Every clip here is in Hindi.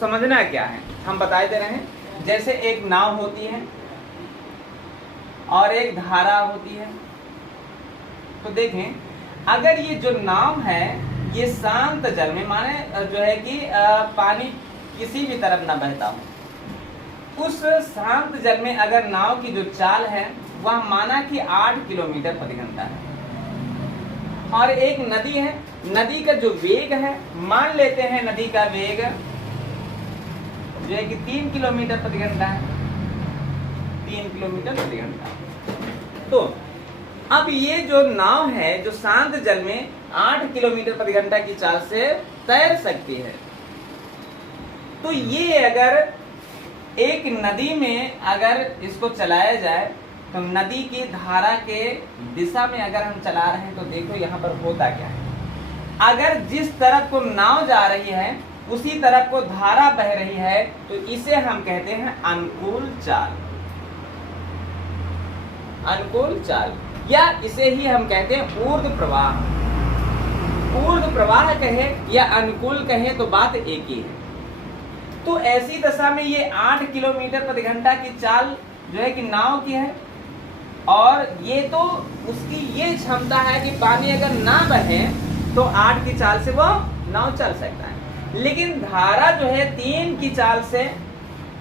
समझना क्या है, हम बताए दे रहे हैं। जैसे एक नाव होती है और एक धारा होती है। तो देखें, अगर ये जो नाव है ये शांत जल में, माने जो है कि पानी किसी भी तरफ ना बहता हो, उस शांत जल में अगर नाव की जो चाल है वह माना कि 8 किलोमीटर प्रति घंटा है, और एक नदी है, नदी का जो वेग है, मान लेते हैं नदी का वेग जो है कि 3 किलोमीटर प्रति घंटा है, 3 किलोमीटर प्रति घंटा। तो अब ये जो नाव है जो शांत जल में 8 किलोमीटर प्रति घंटा की चाल से तैर सकती है, तो ये अगर एक नदी में अगर इसको चलाया जाए तो नदी की धारा के दिशा में अगर हम चला रहे हैं तो देखो यहाँ पर होता क्या है। अगर जिस तरफ को नाव जा रही है उसी तरफ को धारा बह रही है तो इसे हम कहते हैं अनुकूल चाल, अनुकूल चाल, या इसे ही हम कहते हैं ऊर्ध्व प्रवाह। ऊर्ध्व प्रवाह कहे या अनुकूल कहे तो बात एक ही है। तो ऐसी दशा में ये 8 किलोमीटर प्रति घंटा की चाल जो है कि नाव की है, और ये तो उसकी ये क्षमता है कि पानी अगर ना बहे तो 8 की चाल से वो नाव चल सकता है। लेकिन धारा जो है 3 की चाल से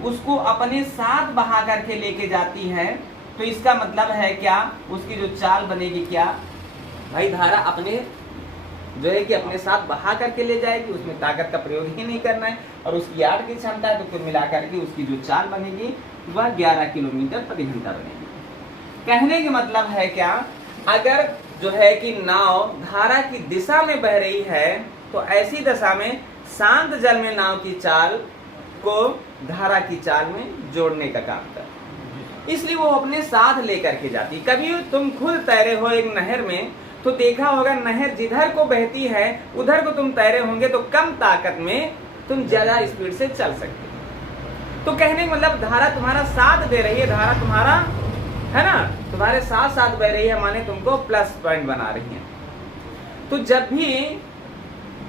उसको अपने साथ बहा करके लेके जाती है, तो इसका मतलब है क्या, उसकी जो चाल बनेगी क्या भाई, धारा अपने जो है कि अपने साथ बहा करके ले जाएगी, उसमें ताकत का प्रयोग ही नहीं करना है, और उसकी 8 की क्षमता है, तो कुल मिलाकर के उसकी जो चाल बनेगी वह 11 किलोमीटर प्रति घंटा बनेगी। कहने का मतलब है क्या, अगर जो है कि नाव धारा की दिशा में बह रही है तो ऐसी दशा में शांत जल में नाव की चाल को धारा की चाल में जोड़ने का काम करता है, इसलिए वो अपने साथ लेकर के जाती। कभी तुम खुद तैरे हो एक नहर में तो देखा होगा, नहर जिधर को बहती है उधर को तुम तैरे होंगे तो कम ताकत में तुम ज्यादा स्पीड से चल सकते हो। तो कहने का मतलब धारा तुम्हारा साथ दे रही है, धारा तुम्हारा है ना, तुम्हारे साथ साथ बह रही है, माने तुमको प्लस पॉइंट बना रही है। तो जब भी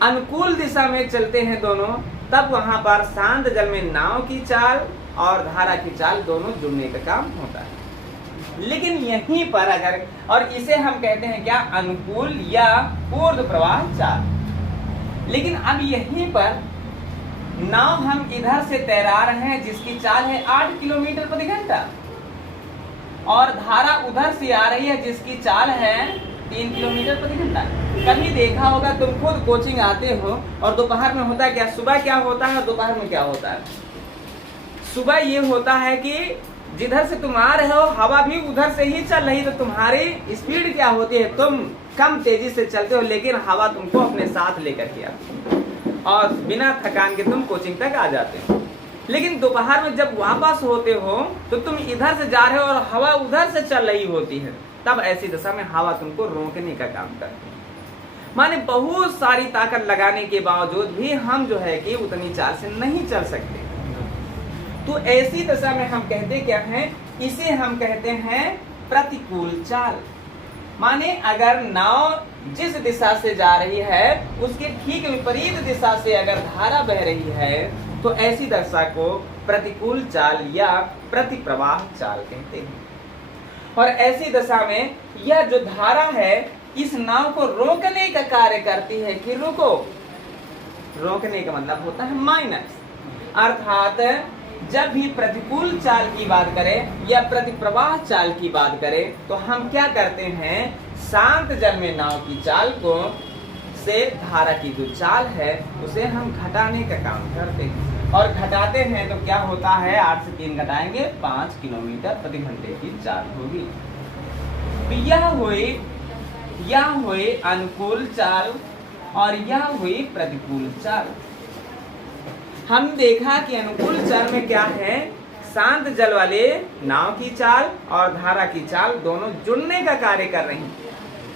अनुकूल दिशा में चलते हैं दोनों, तब वहां पर शांत जल में नाव की चाल और धारा की चाल दोनों जुड़ने का काम होता है। लेकिन यहीं पर अगर, और इसे हम कहते हैं क्या, अनुकूल या ऊर्ध्व प्रवाह चाल। लेकिन अब यहीं पर नाव हम इधर से तैरा रहे हैं जिसकी चाल है 8 किलोमीटर प्रति घंटा, और धारा उधर से आ रही है जिसकी चाल है 3 किलोमीटर प्रति घंटा। कभी देखा होगा, तुम खुद कोचिंग आते हो और दोपहर में होता है क्या, सुबह क्या होता है और दोपहर में क्या होता है। सुबह ये होता है कि जिधर से तुम आ रहे हो हवा भी उधर से ही चल रही, तो तुम्हारी स्पीड क्या होती है, तुम कम तेजी से चलते हो, लेकिन हवा तुमको अपने साथ लेकर के आती और बिना थकान के तुम कोचिंग तक आ जाते हो। लेकिन दोपहर में जब वापस होते हो तो तुम इधर से जा रहे हो और हवा उधर से चल रही होती है, तब ऐसी दशा में हवा तुमको रोकने का काम करती है। माने बहुत सारी ताकत लगाने के बावजूद भी हम जो है कि उतनी चाल से नहीं चल सकते। तो ऐसी दशा में हम कहते क्या हैं, इसे हम कहते हैं प्रतिकूल चाल। माने अगर नाव जिस दिशा से जा रही है उसके ठीक विपरीत दिशा से अगर धारा बह रही है तो ऐसी दशा को प्रतिकूल चाल या प्रतिप्रवाह चाल कहते हैं। और ऐसी दशा में यह जो धारा है इस नाव को रोकने का कार्य करती है कि रुको। रोकने का मतलब होता है माइनस, अर्थात जब भी प्रतिकूल चाल की बात करें या प्रतिप्रवाह चाल की बात करें तो हम क्या करते हैं, शांत जल में नाव की चाल को से धारा की जो चाल है उसे हम घटाने का काम करते हैं, और घटाते हैं तो क्या होता है, 8 से 3 घटाएंगे 5 किलोमीटर प्रति घंटे की चाल होगी। तो यह हुई अनुकूल चाल और यह हुई प्रतिकूल चाल। हम देखा कि अनुकूल चाल में क्या है, शांत जल वाले नाव की चाल और धारा की चाल दोनों जुड़ने का कार्य कर रही हैं।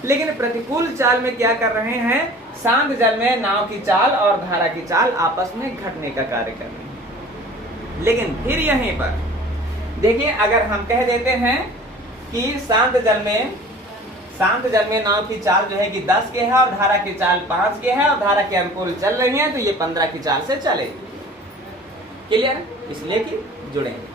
लेकिन प्रतिकूल चाल में क्या कर रहे हैं, शांत जल में नाव की चाल और धारा की चाल आपस में घटने का कार्य कर रही हैं। लेकिन फिर यहीं पर देखिए, अगर हम कह देते हैं कि शांत जल में नाव की चाल जो है कि 10 के है और धारा की चाल 5 के है और धारा के अनुकूल चल रही है, तो ये 15 की चाल से चलेगी। क्लियर, इसलिए कि जुड़ेंगे।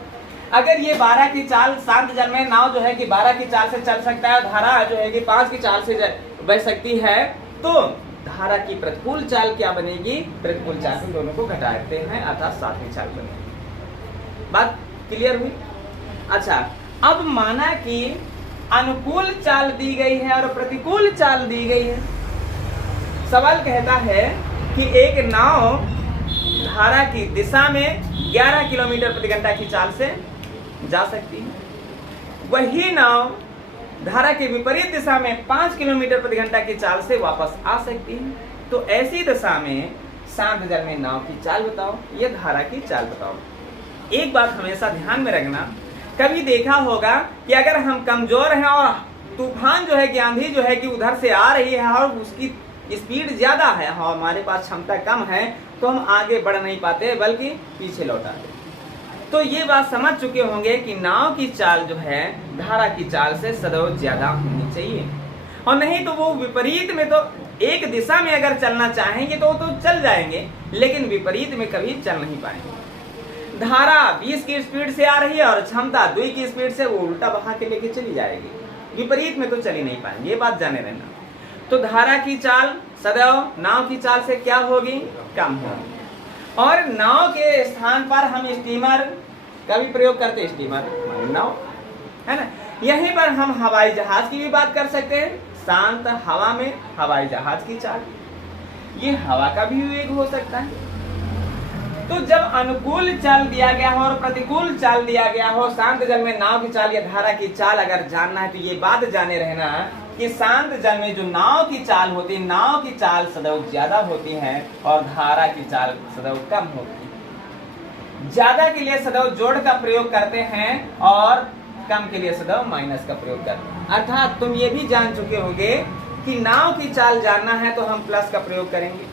अगर ये 12 की चाल शांत जल में नाव जो है कि 12 की चाल से चल सकता है और धारा जो है कि 5 की चाल से बह सकती है, तो धारा की प्रतिकूल चाल क्या बनेगी, प्रतिकूल चाल से दोनों को घटाते हैं अर्थात सातवीं चाल बनेगी। बात क्लियर हुई। अच्छा, अब माना कि अनुकूल चाल दी गई है और प्रतिकूल चाल दी गई है। सवाल कहता है कि एक नाव धारा की दिशा में 11 किलोमीटर प्रति घंटा की चाल से जा सकती है, वही नाव धारा के विपरीत दिशा में 5 किलोमीटर प्रति घंटा की चाल से वापस आ सकती है। तो ऐसी दशा में शांत जल में नाव की चाल बताओ या धारा की चाल बताओ। एक बात हमेशा ध्यान में रखना, कभी देखा होगा कि अगर हम कमजोर हैं और तूफान जो है कि आंधी जो है कि उधर से आ रही है और उसकी स्पीड ज्यादा है, हमारे पास क्षमता कम है, तो हम आगे बढ़ नहीं पाते बल्कि पीछे लौट आते। तो ये बात समझ चुके होंगे कि नाव की चाल जो है धारा की चाल से सदैव ज्यादा होनी चाहिए, और नहीं तो वो विपरीत में, तो एक दिशा में अगर चलना चाहेंगे तो चल जाएंगे, लेकिन विपरीत में कभी चल नहीं पाएंगे। धारा 20 की स्पीड से आ रही है और क्षमता 2 की स्पीड से वो उल्टा बहा के लेके चली जाएगी, विपरीत में तो चल ही नहीं पाएंगे, ये बात जाने रहना। तो धारा की चाल सदैव नाव की चाल से क्या होगी, कम होगी। और नाव के स्थान पर हम स्टीमर का भी प्रयोग करते हैं, स्टीमर नाव है ना। यहीं पर हम हवाई जहाज की भी बात कर सकते हैं, शांत हवा में हवाई जहाज की चाल, ये हवा का भी वेग हो सकता है। तो जब अनुकूल चाल दिया गया हो और प्रतिकूल चाल दिया गया हो, शांत जल में नाव की चाल या धारा की चाल अगर जानना है तो ये बात जाने रहना कि शांत जल में जो नाव की चाल होती है, नाव की चाल सदैव ज्यादा होती है और धारा की चाल सदैव कम होती है। ज्यादा के लिए सदैव जोड़ का प्रयोग करते हैं और कम के लिए सदैव माइनस का प्रयोग करते हैं। अर्थात तुम ये भी जान चुके होंगे कि नाव की चाल जानना है तो हम प्लस का प्रयोग करेंगे,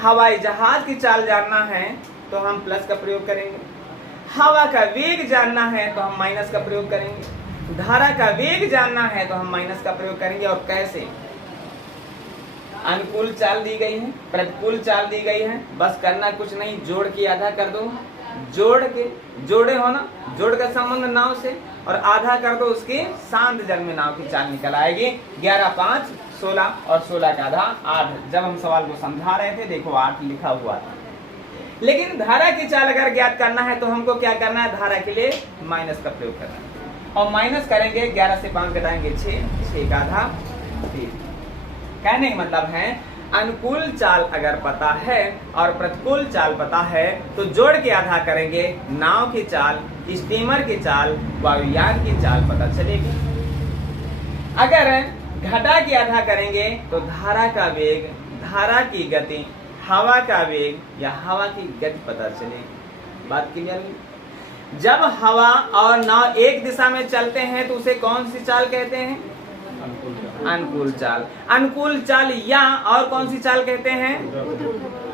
हवाई जहाज की चाल जानना है तो हम प्लस का प्रयोग करेंगे, हवा का वेग जानना है तो हम माइनस का प्रयोग करेंगे, धारा का वेग जानना है तो हम माइनस का प्रयोग करेंगे। और कैसे, अनुकूल चाल दी गई है, प्रतिकूल चाल दी गई है, बस करना कुछ नहीं, जोड़ के आधा कर दो, जोड़ के जोड़े हो ना, जोड़ का संबंध नाव से, और आधा कर दो उसके शांत जल में नाव की चाल निकल आएगी। 11, 5, 16 और 16 का आधा 8। जब हम सवाल को समझा रहे थे देखो 8 लिखा हुआ था। लेकिन धारा की चाल अगर ज्ञात करना है तो हमको क्या करना है, धारा के लिए माइनस का प्रयोग करना है, और माइनस करेंगे 11 से 5 घटाएंगे 6 का आधा 3। कहने का मतलब है अनुकूल चाल अगर पता है और प्रतिकूल चाल पता है तो जोड़ के आधा करेंगे, नाव की चाल, स्टीमर की चाल, वायुयान की चाल पता चलेगी। अगर घटा के आधा करेंगे तो धारा का वेग, धारा की गति, हवा का वेग या हवा की गति पता चलेगी। बात क्लियर है? जब हवा और नाव एक दिशा में चलते हैं तो उसे कौन सी चाल कहते हैं, अनुकूल चाल। अनुकूल चाल या और कौन सी चाल कहते हैं,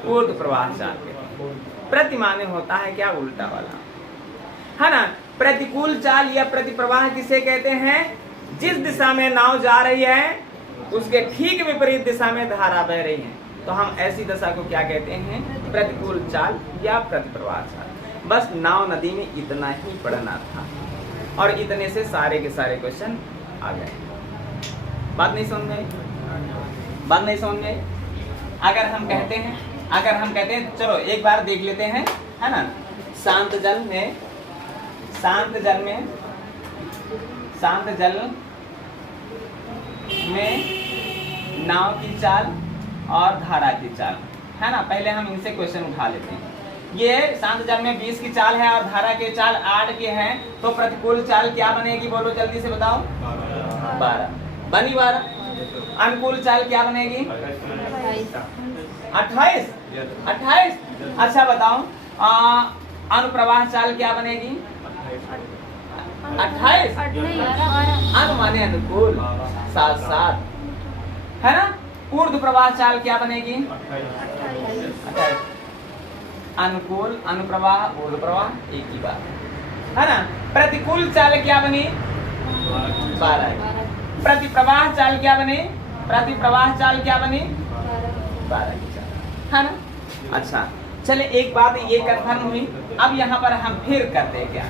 ऊर्ध्व प्रवाह चाल। प्रति माने होता है क्या, उल्टा वाला, है ना। प्रतिकूल चाल या प्रतिप्रवाह किसे कहते हैं, जिस दिशा में नाव जा रही है उसके ठीक विपरीत दिशा में धारा बह रही है, तो हम ऐसी दशा को क्या कहते हैं, प्रतिकूल चाल या प्रतिप्रवाह चाल। बस नाव नदी में इतना ही पढ़ना था और इतने से सारे के सारे क्वेश्चन आ गए। बात नहीं समझ में, बात नहीं समझ में। अगर हम कहते हैं चलो एक बार देख लेते हैं, है ना। शांत जल में नाव की चाल और धारा की चाल, है ना। पहले हम इनसे क्वेश्चन उठा लेते हैं। ये शांत जल में 20 की चाल है और धारा की चाल 8 की है, तो प्रतिकूल चाल क्या बनेगी, बोलो जल्दी से बताओ। 12 बनी। 12 अनुकूल चाल क्या बनेगी, 28। अच्छा बताओ अनुप्रवाह चाल क्या बनेगी, 28। अनु माने अनुकूल, 7 है ना। ऊर्ध्व प्रवाह चाल क्या बनेगी, 28। अनुकूल, अनुप्रवाह, ऊर्ध्व प्रवाह एक ही बात है ना। प्रतिकूल चाल क्या बनी, 12। प्रतिप्रवाह चाल क्या बनी, 12 की चाल, है ना। अच्छा चले एक बात ये कंफर्म हुई। अब यहाँ पर हम फिर करते हैं क्या,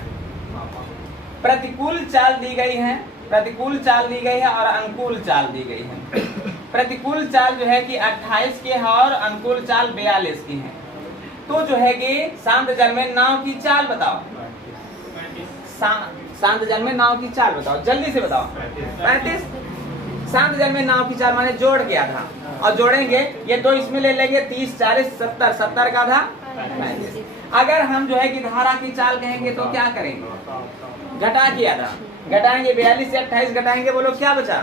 प्रतिकूल चाल दी गई है, प्रतिकूल चाल दी गई है और अनुकूल चाल दी गई है। प्रतिकूल चाल जो है कि 28 की है और अनुकूल चाल 42 की है। तो जो है कि शांत जल में नाव की चाल बताओ, शांत जल में नाव की चाल बताओ, जल्दी से बताओ। 35। शांत जल में नाव की चाल माने जोड़ गया था और जोड़ेंगे ये दो इसमें ले लेंगे 30 40 70, 70 का था 35। अगर हम जो है कि धारा की चाल कहेंगे तो क्या करेंगे, घटा किया था, घटाएंगे 42 से 28 घटाएंगे, बोलो क्या बचा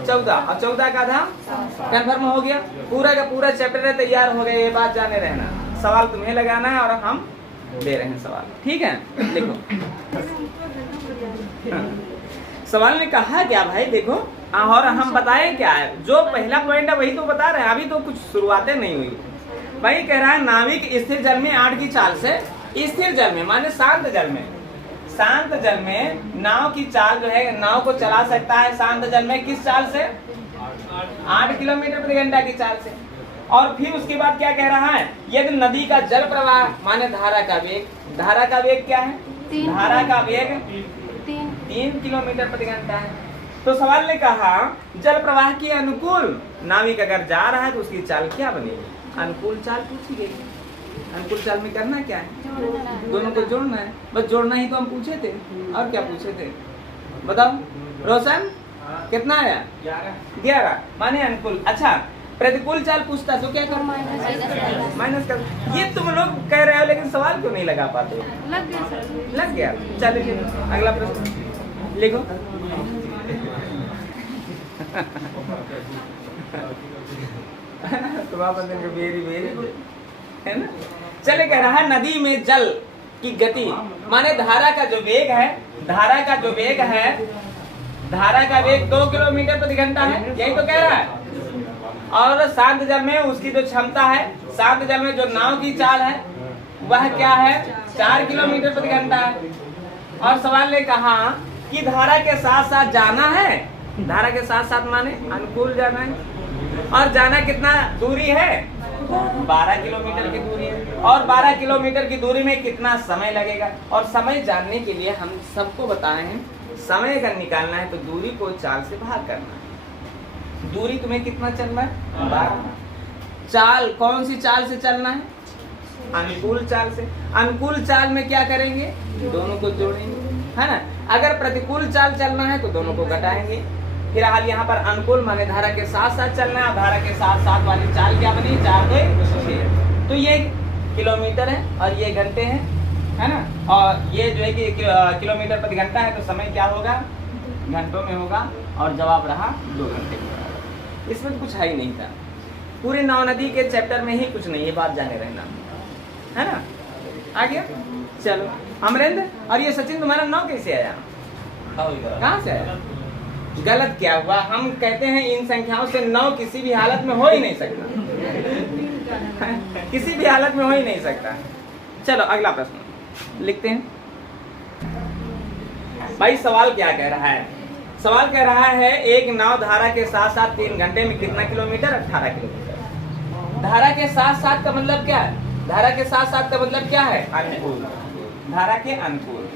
14 और 14 का था। कंफर्म हो गया, पूरा का पूरा चैप्टर तैयार हो गया, ये बात जाने रहना। सवाल तुम्हें लगाना है और हम दे रहे हैं सवाल, ठीक है। देखो सवाल ने कहा क्या भाई, देखो और हम बताएं क्या है, जो पहला पॉइंट है वही तो बता रहे हैं, अभी तो कुछ शुरुआतें नहीं हुई। भाई कह रहा है नाविक स्थिर जल में 8 की चाल से, स्थिर जल में माने शांत जल में, शांत जल में नाव की चाल जो है, नाव को चला सकता है शांत जल में किस चाल से, 8 किलोमीटर प्रति घंटा की चाल से। और फिर उसके बाद क्या कह रहा है, यदि नदी का जल प्रवाह माने धारा का वेग, धारा का वेग क्या है, धारा का वेग 3 किलोमीटर प्रति घंटा है। तो सवाल ने कहा जल प्रवाह के अनुकूल नाविक अगर जा रहा है तो उसकी चाल क्या बनेगी, अनुकूल चाल पूछी गई। अनुकूल चाल में करना क्या है, दोनों को जोड़ना है, बस जोड़ना ही तो हम पूछे थे, और क्या पूछे थे बताओ। रोशन कितना आया, 11 माने अनुकूल। अच्छा प्रतिकूल चाल पूछता तो क्या कर, माइनस कर। ये तुम लोग कह रहे हो लेकिन सवाल क्यों नहीं लगा पाते हो, लग गया। चलिए अगला प्रश्न लिखो। तुम्हारा वेरी वेरी गुड है ना। चले कह रहा है नदी में जल की गति माने धारा का जो वेग है, धारा का जो वेग है, धारा का वेग 2 किलोमीटर प्रति घंटा है, यही तो कह रहा है। और शांत जल में उसकी जो क्षमता है, शांत जल में जो नाव की चाल है वह क्या है, 4 किलोमीटर प्रति घंटा है। और सवाल ने कहा कि धारा के साथ साथ जाना है, धारा के साथ साथ माने अनुकूल जाना है, और जाना कितना दूरी है, 12 किलोमीटर की दूरी है। और 12 किलोमीटर की दूरी में कितना समय लगेगा, और समय जानने के लिए हम सबको बताए हैं, समय अगर निकालना है तो दूरी को चाल से भाग करना है। दूरी तुम्हें कितना चलना है, 12। चाल कौन सी चाल से चलना है, अनुकूल चाल से। अनुकूल चाल में क्या करेंगे, दोनों को जोड़ेंगे, है ना। अगर प्रतिकूल चाल चलना है तो दोनों को घटाएंगे। फिर हाल यहाँ पर अनुकूल माने धारा के साथ साथ चलना है, धारा के साथ साथ वाली चाल क्या बनी, 4 2 6। तो ये किलोमीटर है और ये घंटे हैं, है ना। और ये जो है कि किलोमीटर प्रति घंटा है, तो समय क्या होगा, घंटों में होगा। और जवाब रहा 2 घंटे। इसमें तो कुछ है ही नहीं था, पूरे नाव नदी के चैप्टर में ही कुछ नहीं, ये बात जाने रहना, है ना। आ गया, चलो अमरेंद्र। और ये सचिन तुम्हारा नाव कैसे आया, कहाँ से आया, गलत क्या हुआ। हम कहते हैं इन संख्याओं से 9 किसी भी हालत में हो ही नहीं सकता, किसी भी हालत में हो ही नहीं सकता। चलो अगला प्रश्न लिखते हैं। भाई सवाल क्या कह रहा है, सवाल कह रहा है एक नाव धारा के साथ साथ 3 घंटे में कितना किलोमीटर, 18 किलोमीटर। धारा के साथ साथ का मतलब क्या है, धारा के साथ साथ का मतलब क्या है, अनुकूल, धारा के अनुकूल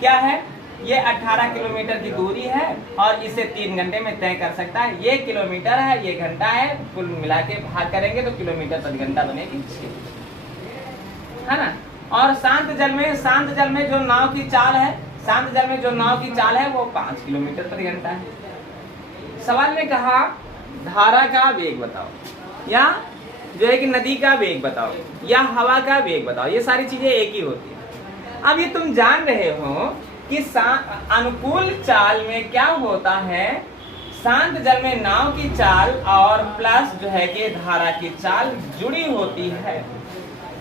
क्या है, ये 18 किलोमीटर की दूरी है और इसे 3 घंटे में तय कर सकता है। ये किलोमीटर है, ये घंटा है, कुल मिला के भाग करेंगे तो किलोमीटर प्रति घंटा बनेगी 6, है ना। और शांत जल में जो नाव की चाल है, शांत जल में जो नाव की चाल है वो 5 किलोमीटर प्रति घंटा है। सवाल ने कहा धारा का वेग बताओ, या जो है कि नदी का वेग बताओ, या हवा का वेग बताओ। ये सारी चीजें एक ही होती है। अब ये तुम जान रहे हो कि अनुकूल चाल में क्या होता है, शांत जल में नाव की चाल और प्लस जो है कि धारा की चाल जुड़ी होती है।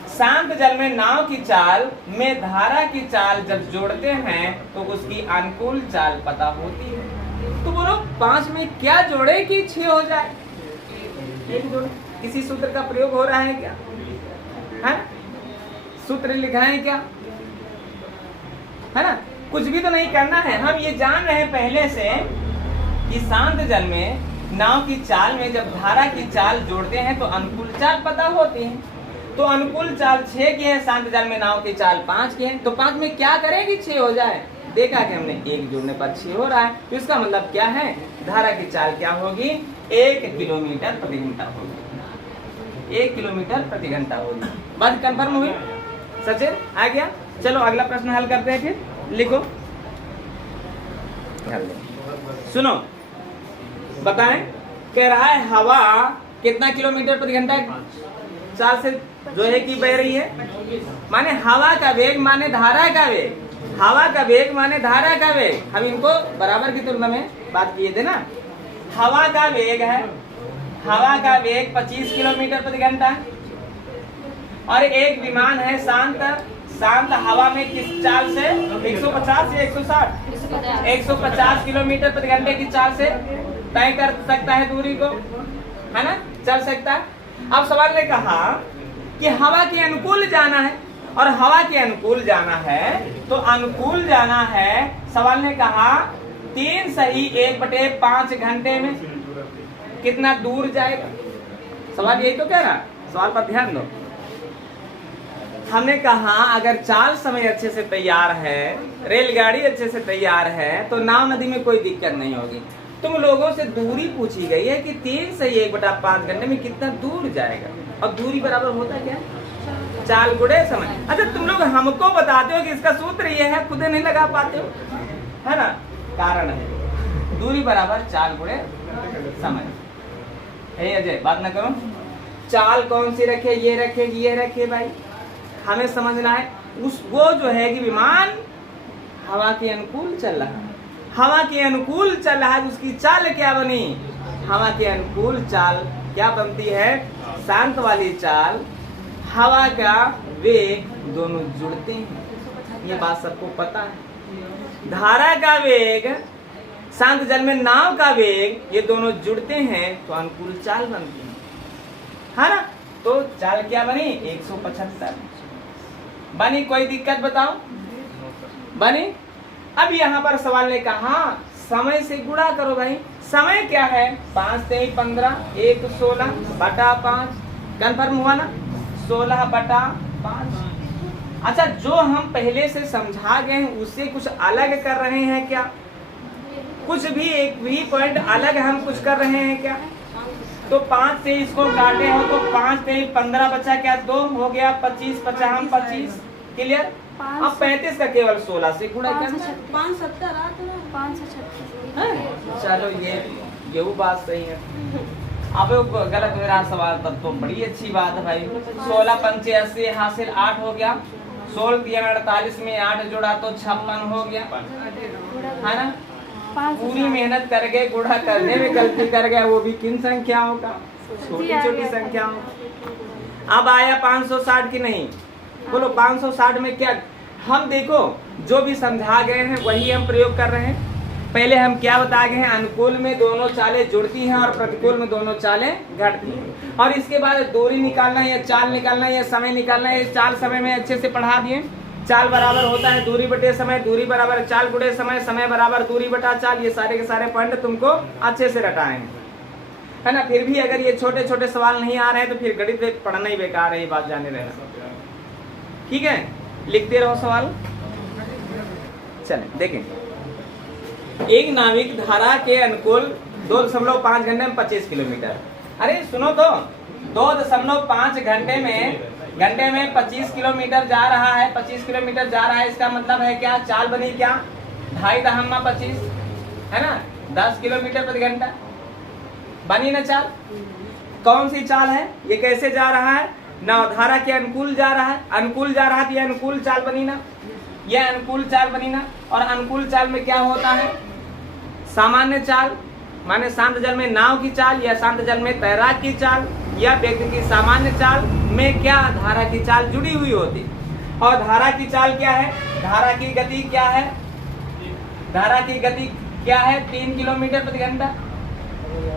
शांत जल में नाव की चाल में धारा की चाल जब जोड़ते हैं तो उसकी अनुकूल चाल पता होती है। तो बोलो 5 में क्या जोड़े कि 6 हो जाए, एक जोड़े। किसी सूत्र का प्रयोग हो रहा है क्या, है सूत्र लिखा है क्या, है ना। कुछ भी तो नहीं करना है। हम ये जान रहे हैं पहले से कि शांत जल में नाव की चाल में जब धारा की चाल जोड़ते हैं तो अनुकूल चाल पता होती है। तो अनुकूल चाल 6 की है, शांत जल में नाव की चाल 5 की है। तो 5 में क्या करें कि 6 हो जाए? देखा कि हमने 1 जोड़ने पर 6 हो रहा है, तो इसका मतलब क्या है? धारा की चाल क्या होगी? 1 किलोमीटर प्रति घंटा होगी। 1 किलोमीटर प्रति घंटा होगी। बात कंफर्म हुई? सचिन आ गया? चलो अगला प्रश्न हल करते हैं, फिर लिखो। सुनो, बताएं। कह रहा है हवा कितना किलोमीटर प्रति घंटा चाल से जो है कि बह रही है? माने हवा का वेग माने धारा का वेग, हवा का वेग माने धारा का वेग। हम इनको बराबर की तुलना में बात किए थे ना। हवा का वेग है, हवा का वेग 25 किलोमीटर प्रति घंटा है, और एक विमान है शांत हवा में किस चाल से? 150 या 160? 150 किलोमीटर प्रति घंटे की चाल से तय कर सकता है दूरी को, है ना, चल सकता है। अब सवाल ने कहा कि हवा के अनुकूल जाना है, और हवा के अनुकूल जाना है तो अनुकूल जाना है। सवाल ने कहा 3 सही 1/5 घंटे में कितना दूर जाएगा? सवाल यही तो कह रहा। सवाल पर ध्यान दो। हमने कहा अगर चाल समय अच्छे से तैयार है, रेलगाड़ी अच्छे से तैयार है, तो नाव नदी में कोई दिक्कत नहीं होगी। तुम लोगों से दूरी पूछी गई है कि 3 से 1/5 घंटे में कितना दूर जाएगा, और दूरी बराबर होता क्या? चाल गुणे समय। अच्छा, तुम लोग हमको बताते हो कि इसका सूत्र ये है, खुद नहीं लगा पाते हो, है ना? कारण है दूरी बराबर चाल गुणे समय। हे अजय, बात ना करो। चाल कौन सी रखे? ये रखे कि ये रखे? भाई हमें समझना है वो जो है कि विमान हवा के अनुकूल चल रहा है, हवा के अनुकूल चल रहा है, उसकी चाल क्या बनी? हवा के अनुकूल चाल क्या बनती है? शांत वाली चाल, हवा का वेग, दोनों जुड़ते हैं। ये बात सबको पता है। धारा का वेग, शांत जल में नाव का वेग, ये दोनों जुड़ते हैं तो अनुकूल चाल बनती है ना? तो चाल क्या बनी? 175 बनी। कोई दिक्कत बताओ? बनी। अब यहाँ पर सवाल ने कहा समय से गुणा करो। भाई समय क्या है? 5 से 15, 1 16 बटा 5। कन्फर्म हुआ ना? 16/5। अच्छा, जो हम पहले से समझा गए हैं उससे कुछ अलग कर रहे हैं क्या? कुछ भी एक भी पॉइंट अलग हम कुछ कर रहे हैं क्या? तो 5 से इसको काटे हो तो 5 से 15 बचा क्या? 2 हो गया 25, 50 25। क्लियर? अब 35 का केवल 16 से गुणा करना है। 536। चलो ये वो बात सही है। अब गलत हो रहा सवाल, तब तो बड़ी अच्छी बात है भाई। 16 पंचे 80 हासिल 8 हो गया। 16 3 48 में 8 जोड़ा तो 56 हो गया, है ना? पूरी मेहनत कर गए, गुणा करने में गलती कर गए, वो भी किन संख्याओं का? छोटी छोटी संख्याओं। अब आया 560 की नहीं? बोलो 560 में क्या? हम देखो जो भी समझा गए हैं वही हम प्रयोग कर रहे हैं। पहले हम क्या बता गए हैं? अनुकूल में दोनों चालें जुड़ती हैं और प्रतिकूल में दोनों चालें घटती हैं। और इसके बाद दूरी निकालना है या चाल निकालना है या समय निकालना है। चाल समय में अच्छे से पढ़ा दिए। चाल बराबर होता है दूरी बटे समय, दूरी बराबर चाल गुणे समय, समय बराबर दूरी बटा चाल। ये सारे के सारे पॉइंट तुमको अच्छे से रटाएंगे, है ना? फिर भी अगर ये छोटे छोटे सवाल नहीं आ रहे हैं तो फिर गणित पढ़ना ही बेकार है, ये बात जाने रहना। ठीक है, लिखते रहो सवाल। चलें देखें। एक नाविक धारा के अनुकूल 2.5 घंटे में 25 किलोमीटर। अरे सुनो तो, 2.5 घंटे में 25 किलोमीटर जा रहा है। 25 किलोमीटर जा रहा है, इसका मतलब है क्या? चाल बनी क्या? 2.5 दहम्मा 25, है ना? 10 किलोमीटर प्रति घंटा बनी ना चाल? कौन सी चाल है? ये कैसे जा रहा है? ना धारा के अनुकूल जा रहा है। अनुकूल जा रहा है तो ये अनुकूल चाल बनी ना? ये अनुकूल चाल बनी ना? और अनुकूल चाल में क्या होता है? सामान्य चाल, माने शांत जल में नाव की चाल या शांत जल में तैराक की चाल या व्यक्ति की सामान्य चाल में क्या? धारा की चाल जुड़ी हुई होती। और धारा की चाल क्या है? धारा की गति क्या है? धारा की गति क्या है? 3 किलोमीटर प्रति घंटा।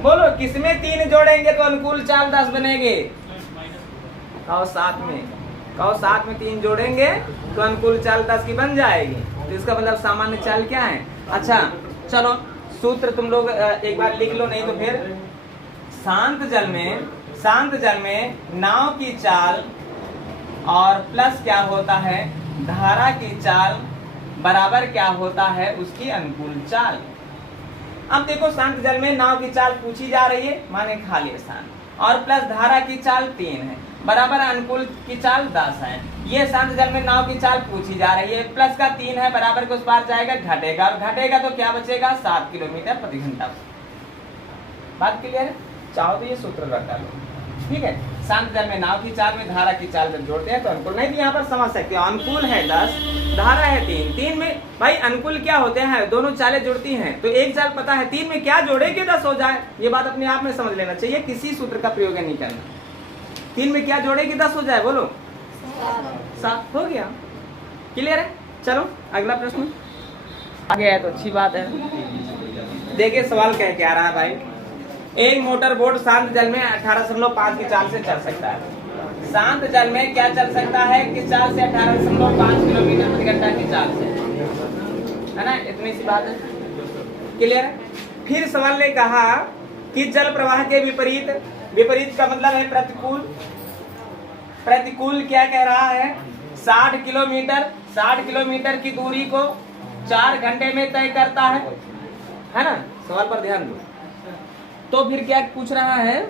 बोलो किसमें 3 जोड़ेंगे तो अनुकूल चाल 10 बनेंगे? कहो साथ में 3 जोड़ेंगे तो अनुकूल चाल 10 की बन जाएगी। तो इसका मतलब सामान्य चाल क्या है? अच्छा चलो सूत्र तुम लोग एक बार लिख लो, नहीं तो फिर शांत जल में नाव की चाल और प्लस क्या होता है, धारा की चाल बराबर क्या होता है, उसकी अनुकूल चाल। अब देखो शांत जल में नाव की चाल पूछी जा रही है, माने खाली स्थान, और प्लस धारा की चाल 3 है, बराबर अनुकूल की चाल 10 है। ये शांत जल में नाव की चाल पूछी जा रही है, प्लस का 3 है, बराबर के उस पार जाएगा, घटेगा, और घटेगा तो क्या बचेगा, 7 किलोमीटर प्रति घंटा। बात क्लियर है? चाहो तो ये सूत्र रख डालो, ठीक है। शांत जल में नाव की चाल में धारा की चाल जब जोड़ते हैं तो अनुकूल, नहीं तो यहाँ पर समझ सकते हो, अनुकूल है 10, धारा है 3, 3 में भाई अनुकूल क्या होते हैं, दोनों चालें जुड़ती हैं, तो एक चाल पता है, 3 में क्या जोड़े कि 10 हो जाए, ये बात अपने आप में समझ लेना चाहिए, किसी सूत्र का प्रयोग नहीं करना। 3 में क्या जोड़े कि 10 हो जाए, बोलो 7 हो गया, क्लियर है। चलो अगला प्रश्न आगे है तो अच्छी बात है। देखिए सवाल कह के आ रहा है भाई, एक मोटर बोट शांत जल में 18.5 की चाल से चल सकता है। शांत जल में क्या चल सकता है, किस चाल से, 18.5 किलोमीटर प्रति घंटा की चाल से, है ना, इतनी सी बात है, क्लियर है। फिर सवाल ने कहा कि जल प्रवाह के विपरीत, विपरीत का मतलब है प्रतिकूल, प्रतिकूल क्या कह रहा है, 60 किलोमीटर की दूरी को 4 घंटे में तय करता है ना। सवाल पर ध्यान दो। तो फिर क्या पूछ रहा है,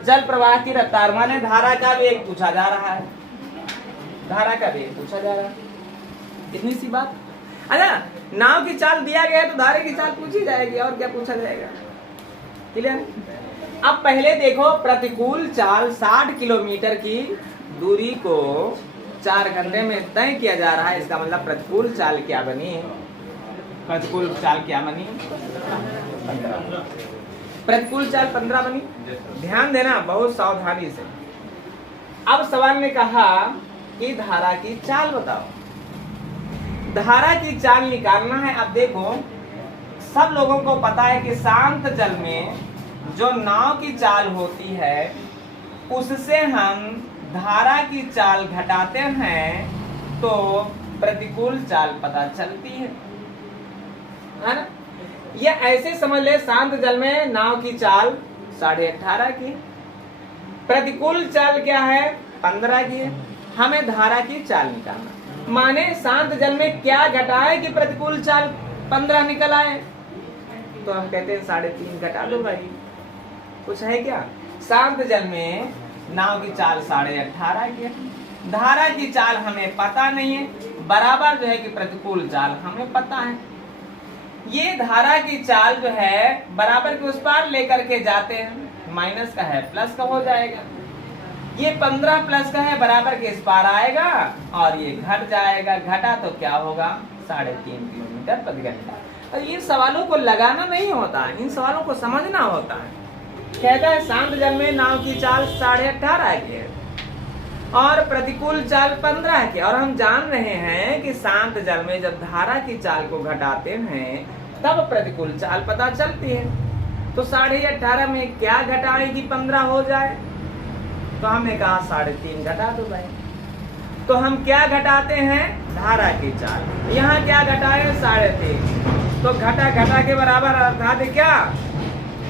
जल प्रवाह की रफ्तार, माने धारा का वेग पूछा जा रहा है, धारा का वेग पूछा जा रहा है, इतनी सी बात। अच्छा, नाव की चाल दिया गया है तो धारा की चाल पूछी जाएगी, और क्या पूछा जाएगा, क्लियर। अब पहले देखो, प्रतिकूल चाल 60 किलोमीटर की दूरी को 4 घंटे में तय किया जा रहा है, इसका मतलब प्रतिकूल चाल क्या बनी, प्रतिकूल चाल क्या बनी, 15। प्रतिकूल चाल 15 बनी। ध्यान देना बहुत सावधानी से। अब सवाल ने कहा कि धारा की चाल बताओ, धारा की चाल निकालना है। अब देखो सब लोगों को पता है कि शांत जल में जो नाव की चाल होती है उससे हम धारा की चाल घटाते हैं तो प्रतिकूल चाल पता चलती है ना। ये ऐसे समझ ले, शांत जल में नाव की चाल 18.5 की, प्रतिकूल चाल क्या है 15 की है, हमें धारा की चाल निकालना, माने शांत जल में क्या घटाए कि प्रतिकूल चाल 15 निकल आए, तो हम कहते हैं 3.5 घटा दो भाई, कुछ है क्या। शांत जल में नाव की चाल 18.5 की है, धारा की चाल हमें पता नहीं है, बराबर जो है कि प्रतिकूल चाल हमें पता है। ये धारा की चाल जो है बराबर के उस पार लेकर के जाते हैं, माइनस का है प्लस का हो जाएगा, ये 15 प्लस का है बराबर के इस पार आएगा और ये घट जाएगा, घटा तो क्या होगा 3.5 किलोमीटर प्रति घंटा। और इन सवालों को लगाना नहीं होता है, इन सवालों को समझना होता है। कहता है शांत जल में नाव की चाल 18.5 की है और प्रतिकूल चाल 15 की, और हम जान रहे हैं कि शांत जल में जब धारा की चाल को घटाते हैं तब प्रतिकूल चाल पता चलती है। तो 18.5 में क्या घटाए कि 15 हो जाए, तो हमने कहा 3.5 घटा दो भाई। तो हम क्या घटाते हैं, धारा की चाल, यहाँ क्या घटाए 3.5, तो घटा घटा के बराबर अर्थात क्या,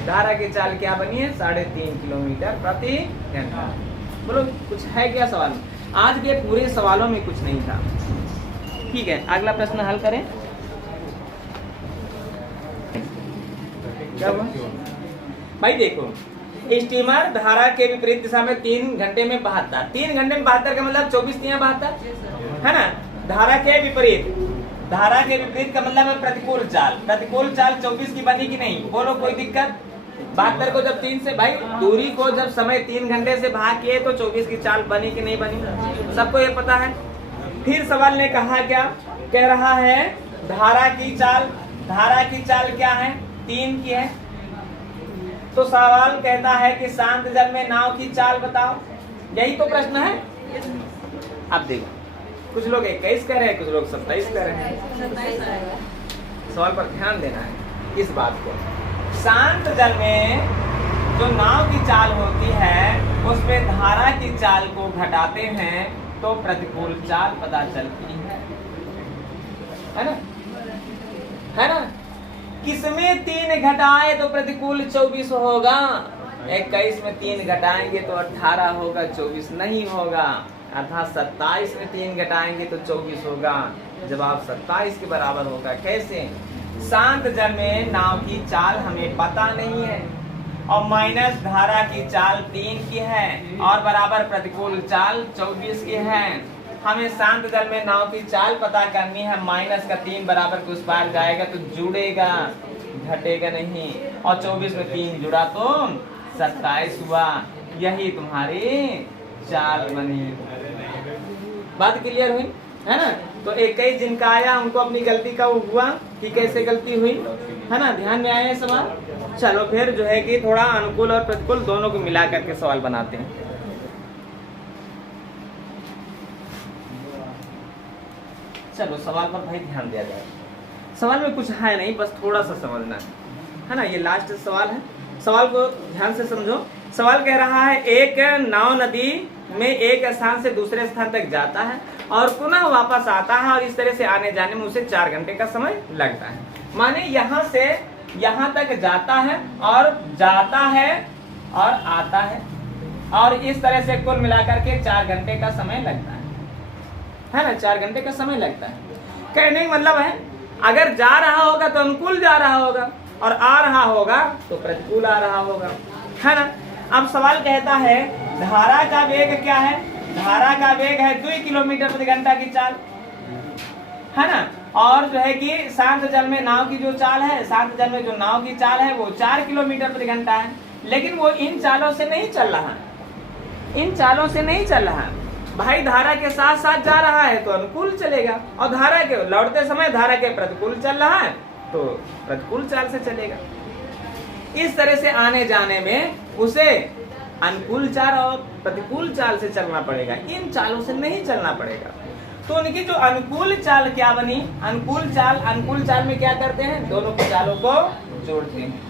धारा की चाल क्या बनी है 3.5 किलोमीटर प्रति घंटा। बोलो कुछ है क्या सवाल में? आज के पूरे सवालों में कुछ नहीं था। ठीक है, अगला प्रश्न हल करें। क्या हुआ भाई, देखो स्टीमर धारा के विपरीत दिशा में 3 घंटे में 72, 3 घंटे में 72 का मतलब 24 3 72 है ना। धारा के विपरीत, धारा के विपरीत का मतलब है प्रतिकूल चाल, प्रतिकूल चाल 24 की बनी कि नहीं, बोलो कोई दिक्कत। 72 को जब 3 से भाई दूरी को जब समय 3 घंटे से भाग किए तो 24 की चाल बनी कि नहीं बनी, सबको ये पता है। फिर सवाल ने कहा क्या, कह रहा है धारा की चाल, धारा की चाल क्या है 3 की है, तो सवाल कहता है कि शांत जल में नाव की चाल बताओ, यही तो प्रश्न है। अब देखो कुछ लोग 21 कह रहे हैं, कुछ लोग 27 कह रहे हैं। सवाल पर ध्यान देना है इस बात को। शांत जल में जो नाव की चाल होती है उसमें धारा की चाल को घटाते हैं तो प्रतिकूल चाल पता चलती है ना, है ना। किसमें 3 घटाए तो प्रतिकूल 24 होगा, 21 में 3 घटाएंगे तो 18 होगा, 24 नहीं होगा। अर्थात 27 में 3 घटाएंगे तो 24 होगा। जवाब 27 के बराबर होगा। कैसे? शांत जल में नाव की चाल हमें पता नहीं है और माइनस धारा की चाल 3 की है और बराबर प्रतिकूल चाल 24 की है। हमें शांत जल में नाव की चाल पता करनी है। माइनस का 3 बराबर के उस पार जाएगा तो जुड़ेगा, घटेगा नहीं। और 24 में 3 जुड़ा तो 27 हुआ। यही तुम्हारी चाल बनी। बात क्लियर हुई है ना? तो 21 जिनका आया उनको अपनी गलती का वो हुआ कि कैसे गलती हुई है ना? ध्यान में आया सवाल? चलो फिर जो है कि थोड़ा अनुकूल और प्रतिकूल दोनों को मिला करके सवाल बनाते हैं। चलो सवाल पर भाई ध्यान दिया जाए। सवाल में कुछ है नहीं, बस थोड़ा सा समझना है ना? ये लास्ट सवाल है। सवाल को ध्यान से समझो। सवाल कह रहा है एक नाव नदी में एक स्थान से दूसरे स्थान तक जाता है और पुनः वापस आता है और इस तरह से आने जाने में उसे 4 घंटे का समय लगता है। माने यहाँ से यहाँ तक जाता है और आता है और इस तरह से कुल मिलाकर के 4 घंटे का समय लगता है ना? 4 घंटे का समय लगता है। कहने का मतलब है अगर जा रहा होगा तो अनुकूल जा रहा होगा और आ रहा होगा तो प्रतिकूल आ रहा होगा, है ना? अब सवाल कहता है धारा का वेग क्या है? धारा का वेग है 2 किलोमीटर प्रति घंटा की चाल, है ना? और जो है कि शांत जल में नाव की जो चाल है, शांत जल में जो नाव की चाल है वो 4 किलोमीटर प्रति घंटा है। लेकिन वो इन चालों से नहीं चल रहा है, इन चालों से नहीं चल रहा है भाई। धारा के साथ साथ जा रहा है तो अनुकूल चलेगा और धारा के लौटते समय धारा के प्रतिकूल चल रहा है तो प्रतिकूल चाल से चलेगा। इस तरह से आने जाने में उसे अनुकूल चाल और प्रतिकूल चाल से चलना पड़ेगा, इन चालों से नहीं चलना पड़ेगा। तो उनकी जो अनुकूल चाल क्या बनी? अनुकूल चाल में क्या करते हैं? दोनों की चालों को जोड़ते हैं।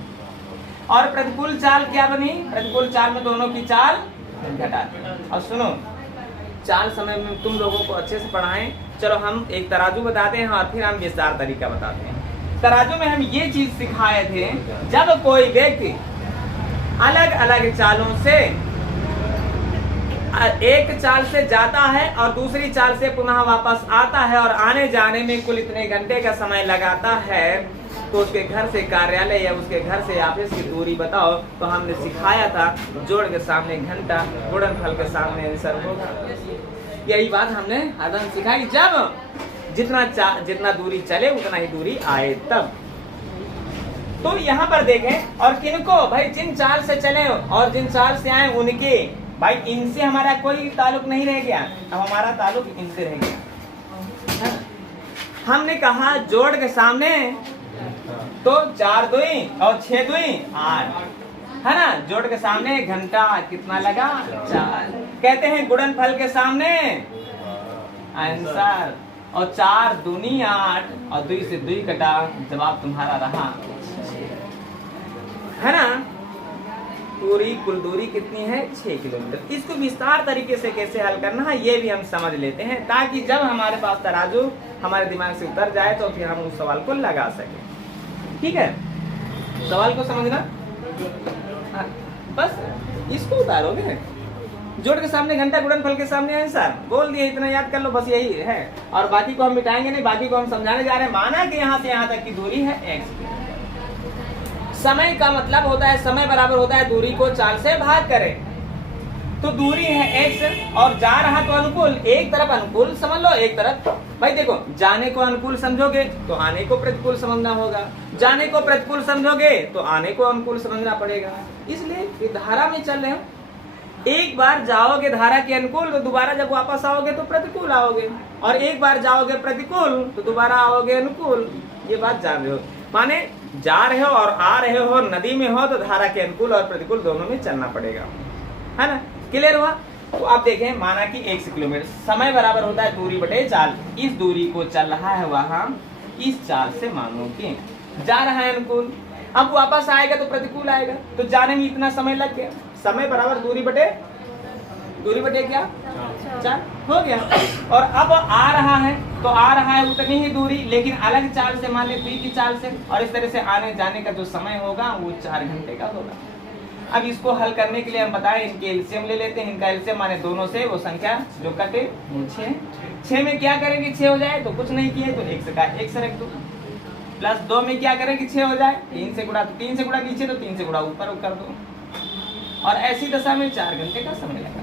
और प्रतिकूल चाल क्या बनी? प्रतिकूल चाल में दोनों की चाल घटाते हैं। और सुनो, चाल समय में तुम लोगों को अच्छे से पढ़ाएं। चलो हम एक तराजू बताते हैं और फिर हम विस्तार तरीका बताते हैं। तराजू में हम ये चीज सिखाए थे, जब कोई व्यक्ति अलग अलग चालों से एक चाल से जाता है और दूसरी चाल से पुनः वापस आता है और आने जाने में कुल इतने घंटे का समय लगाता है तो उसके घर से कार्यालय या उसके घर से ऑफिस की दूरी बताओ। तो हमने सिखाया था जोड़ के सामने घंटा, गुणनफल के सामने आंसर होगा। यही बात हमने आदम सिखाई, जब जितना दूरी चले उतना ही दूरी आए तब। तो यहाँ पर देखें और किनको भाई जिन चाल से चले और जिन चाल से आए उनके भाई इनसे हमारा कोई ताल्लुक नहीं रह गया, अब हमारा ताल्लुक इनसे रह गया। हमने कहा जोड़ के सामने तो 4 दूनी और 6 दूनी 8, है ना? जोड़ के सामने घंटा कितना लगा? 4। कहते हैं गुणनफल के सामने आंसर और 4 दूनी 8 और 2 से 2 कटा, जवाब तुम्हारा रहा, है ना? कुल दूरी कितनी है? 6 किलोमीटर। इसको विस्तार तरीके से कैसे हल करना है ये भी हम समझ लेते हैं, ताकि जब हमारे पास तराजू हमारे दिमाग से उतर जाए तो फिर हम उस सवाल को लगा सके। ठीक है, सवाल को समझना। बस इसको उतारोगे, जोड़ के सामने घंटा, गुणनफल के सामने आंसर, बोल दिए, इतना याद कर लो, बस यही है। और बाकी को हम मिटाएंगे नहीं, बाकी को हम समझाने जा रहे हैं। माना कि यहाँ से यहाँ तक की दूरी है x। समय का मतलब होता है, समय बराबर होता है दूरी को 4 से भाग करें। तो दूरी है x और जा रहा तो अनुकूल, एक तरफ अनुकूल समझ लो, एक तरफ भाई देखो, जाने को अनुकूल समझोगे तो आने को प्रतिकूल समझना होगा, जाने को प्रतिकूल समझोगे तो आने को अनुकूल समझना पड़ेगा। इसलिए धारा में चल रहे हो, एक बार जाओगे धारा के अनुकूल तो दोबारा जब वापस आओगे तो प्रतिकूल आओगे, और एक बार जाओगे प्रतिकूल तो दोबारा आओगे अनुकूल। ये बात जान रहे हो? माने जा रहे हो और आ रहे हो, नदी में हो तो धारा के अनुकूल और प्रतिकूल दोनों में चलना पड़ेगा, है ना? क्लियर हुआ? तो आप देखें, माना कि 1 किलोमीटर, समय बराबर होता है दूरी बटे चाल। इस दूरी को चल रहा है वहां, इस चाल से मानो कि जा रहा है अनुकूल, अब वापस आएगा तो प्रतिकूल आएगा, तो जाने में इतना समय लग गया। समय बराबर दूरी बटे क्या? 4 हो गया। और अब आ रहा है तो आ रहा है उतनी ही दूरी, लेकिन अलग चाल से, मान ले 2 की चाल से, और इस तरह से आने जाने का जो समय होगा वो 4 घंटे का होगा। अब इसको हल करने के लिए हम बताएं इनके एलसीएम ले लेते हैं। इनका एलसीएम माने दोनों से वो संख्या जो कटे 6 में क्या करेंगे 6 हो जाए तो कुछ नहीं किए तो 1 से का 1 से रख दो, प्लस 2 में क्या करेंगे 6 हो जाए 3 से गुणा, तो 3 से गुणा नीचे तो 3 से गुणा ऊपर कर दो, और ऐसी दशा में 4 घंटे का समय लगा।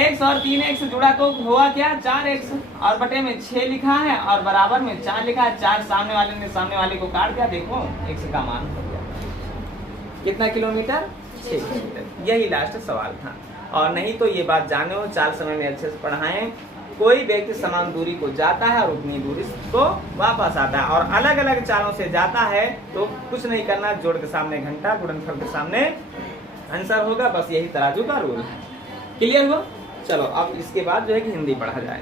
x और 3x जुड़ा तो हुआ क्या 4x, और बटे में 6 लिखा है और बराबर में 4 लिखा है। 4 सामने वाले ने सामने वाले को काट दिया, देखो x का मान हो गया कितना किलोमीटर 6 किलोमीटर। यही लास्ट सवाल था। और नहीं तो ये बात जाने हो, चाल समय में अच्छे से पढ़ाएं। कोई व्यक्ति समान दूरी को जाता है और उतनी दूरी को वापस आता है, और अलग अलग चालों से जाता है तो कुछ नहीं करना, जोड़ के सामने घंटा, गुणनफल के सामने आंसर होगा। बस यही तराजू का रूल है। क्लियर हुआ? चलो अब इसके बाद जो है कि हिंदी पढ़ा जाए।